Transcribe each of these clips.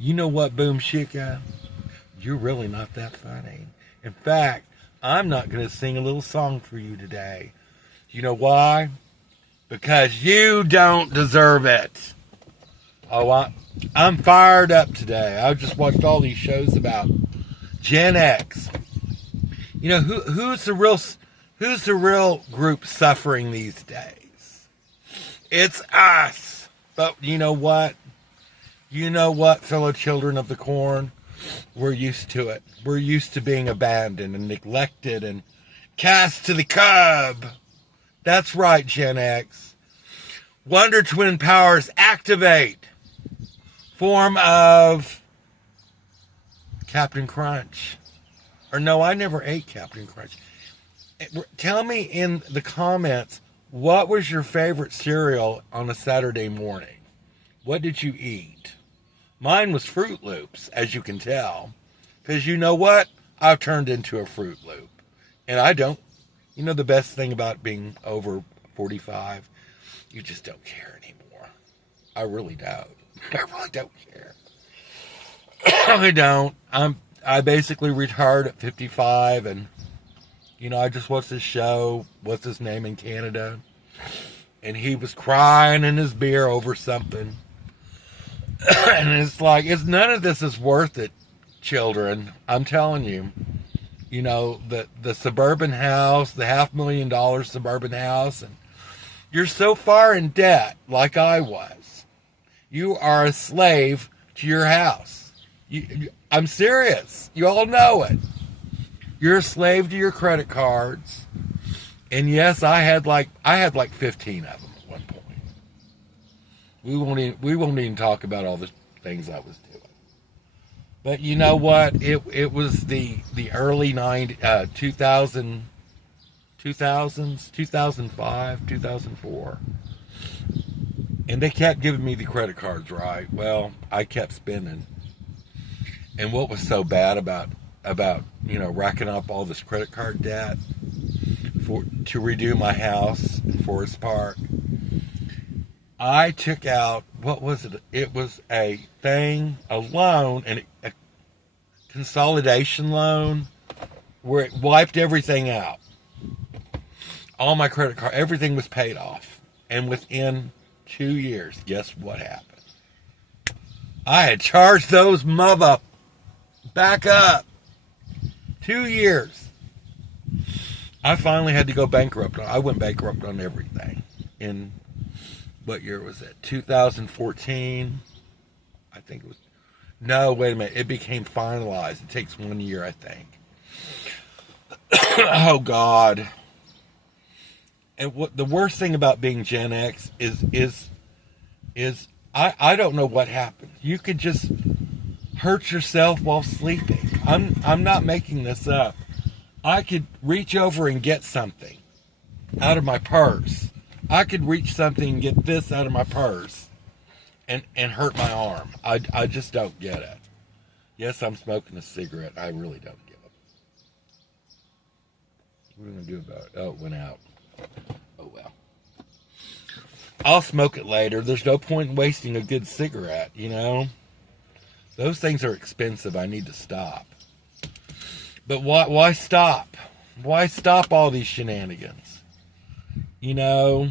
You know what, Boom Shika? You're really not that funny. In fact, I'm not going to sing a little song for you today. You know why? Because you don't deserve it. Oh, I'm fired up today. I just watched all these shows about Gen X. You know who's the real group suffering these days? It's us. But you know what? You know what, fellow children of the corn? We're used to it. We're used to being abandoned and neglected and cast to the curb. That's right, Gen X. Wonder Twin powers activate. Form of Captain Crunch. Or no, I never ate Captain Crunch. Tell me in the comments, what was your favorite cereal on a Saturday morning? What did you eat? Mine was Fruit Loops, as you can tell. Because you know what? I've turned into a Fruit Loop. And I don't, you know the best thing about being over 45? You just don't care anymore. I really don't. I really don't care. I don't. I basically retired at 55 and, you know, I just watched this show, what's his name in Canada? And he was crying in his beer over something. And it's like, none of this is worth it, children. I'm telling you. You know, the suburban house, the $500,000 suburban house, and you're so far in debt, like I was. You are a slave to your house. I'm serious. You all know it. You're a slave to your credit cards. And yes, I had like 15 of them at one point. We won't even talk about all the things I was doing. But you know what? It was the early 2000s, 2005, 2004. And they kept giving me the credit cards, right? Well, I kept spending. And what was so bad about you know, racking up all this credit card debt to redo my house in Forest Park, I took out, what was it? It was a loan, and a consolidation loan where it wiped everything out. All my credit card, everything was paid off. And within 2 years, guess what happened? I had charged those mother back up. 2 years. I finally had to go bankrupt. I went bankrupt on everything. In, what year was it? 2014. I think it was. No, wait a minute. It became finalized. It takes 1 year, I think. Oh, God. And what the worst thing about being Gen X is I don't know what happened. You could just hurt yourself while sleeping. I'm not making this up. I could reach over and get something out of my purse. I could reach something and get this out of my purse and hurt my arm. I just don't get it. Yes, I'm smoking a cigarette. I really don't get it. What are we going to do about it? Oh, it went out. Oh, well. I'll smoke it later. There's no point in wasting a good cigarette, you know? Those things are expensive. I need to stop. But why stop? Why stop all these shenanigans? You know,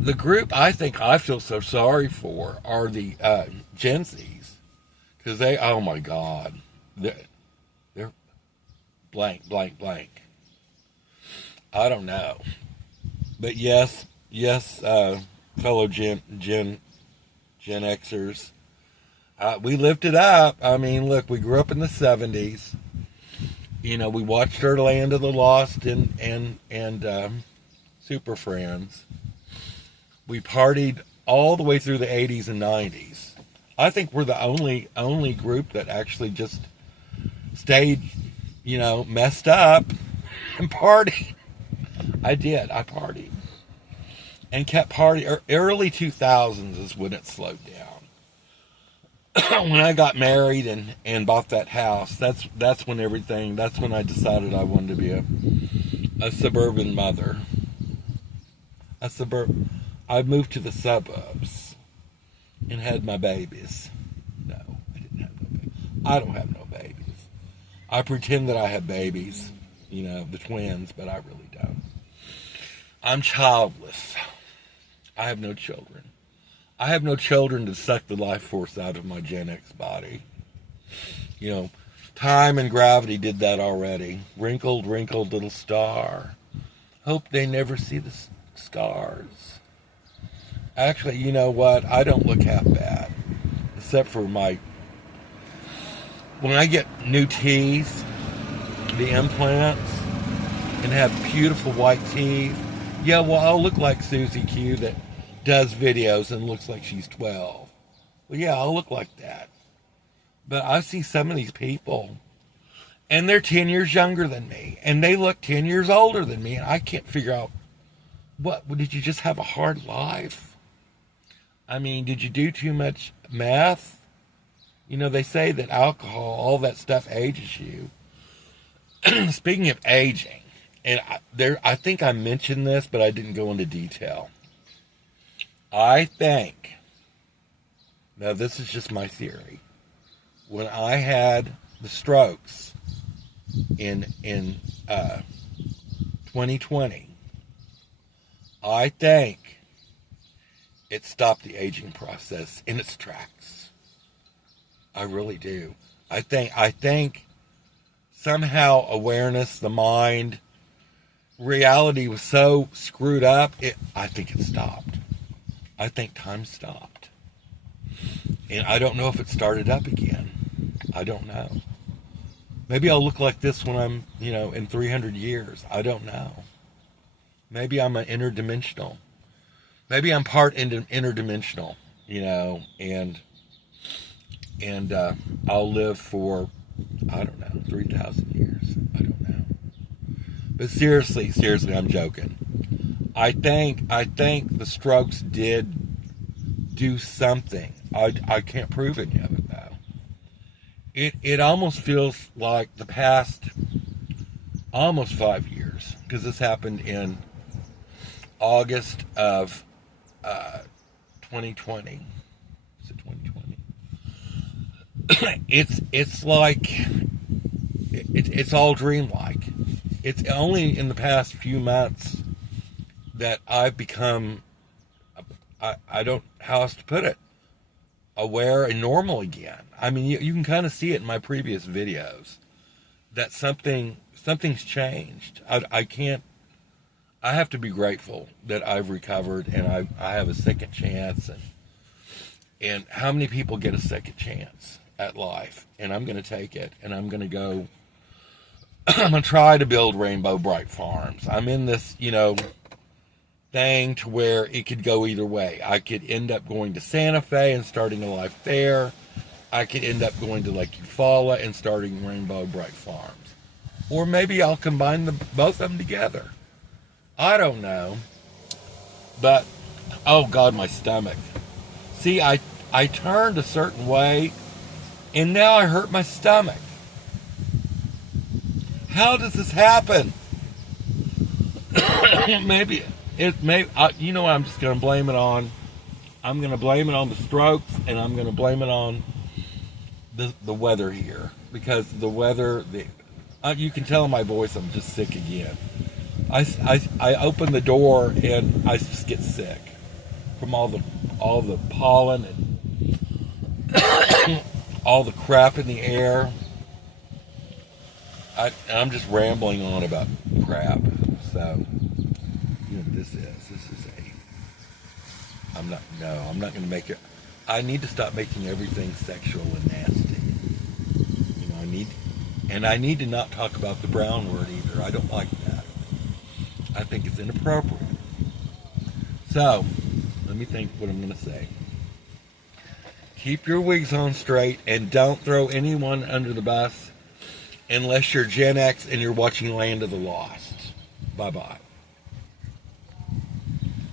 the group I think I feel so sorry for are the Gen Zs. Because they, oh my God, they're blank, blank, blank. I don't know. But yes, fellow Gen Xers, we lived it up. I mean, look, we grew up in the 70s. You know, we watched our Land of the Lost and Super Friends. We partied all the way through the 80s and 90s. I think we're the only group that actually just stayed, you know, messed up and partied. I did. I partied. And kept partying. Early 2000s is when it slowed down. When I got married and bought that house, that's when I decided I wanted to be a suburban mother. I moved to the suburbs and had my babies. I don't have no babies. I pretend that I have babies, the twins, but I really don't. I'm childless. I have no children. I have no children to suck the life force out of my Gen X body. Time and gravity did that already. Wrinkled, wrinkled little star. Hope they never see the scars. Actually, you know what? I don't look half bad. Except for when I get new teeth, the implants, and have beautiful white teeth, yeah, well, I'll look like Susie Q that does videos and looks like she's 12. Well, yeah, I'll look like that. But I see some of these people, and they're 10 years younger than me, and they look 10 years older than me, and I can't figure out, did you just have a hard life? I mean, did you do too much meth? They say that alcohol, all that stuff ages you. Speaking of aging, and I think I mentioned this, but I didn't go into detail. I think, now this is just my theory, when I had the strokes in 2020, I think it stopped the aging process in its tracks. I really do. I think somehow awareness, the mind, reality was so screwed up, I think it stopped. I think time stopped. And I don't know if it started up again. I don't know. Maybe I'll look like this when I'm, in 300 years. I don't know. Maybe I'm an interdimensional. Maybe I'm part interdimensional, and I'll live for, I don't know, 3,000 years. I don't know. But seriously, I'm joking. I think the strokes did do something. I can't prove any of it, though. It almost feels like the past almost 5 years, because this happened in August of 2020. Is it 2020? It's like it's all dreamlike. It's only in the past few months that I've become, I don't, how else to put it, aware and normal again. I mean, you can kind of see it in my previous videos that something's changed. I have to be grateful that I've recovered and I have a second chance, and how many people get a second chance at life? And I'm going to take it, and I'm going to go, I'm going to try to build Rainbow Bright Farms. I'm in this, thing to where it could go either way. I could end up going to Santa Fe and starting a life there. I could end up going to Lake Eufaula and starting Rainbow Bright Farms. Or maybe I'll combine both of them together. I don't know. But, oh God, my stomach. See, I turned a certain way, and now I hurt my stomach. How does this happen? Maybe I'm just going to blame it on. I'm going to blame it on the strokes, and I'm going to blame it on the weather here, because the weather. You can tell in my voice I'm just sick again. I open the door and I just get sick from all the pollen and all the crap in the air. I'm just rambling on about crap. So, this is I'm not going to make it. I need to stop making everything sexual and nasty. I need to not talk about the brown word either. I don't like that. I think it's inappropriate. So, let me think what I'm going to say. Keep your wigs on straight and don't throw anyone under the bus unless you're Gen X and you're watching Land of the Lost. Bye-bye.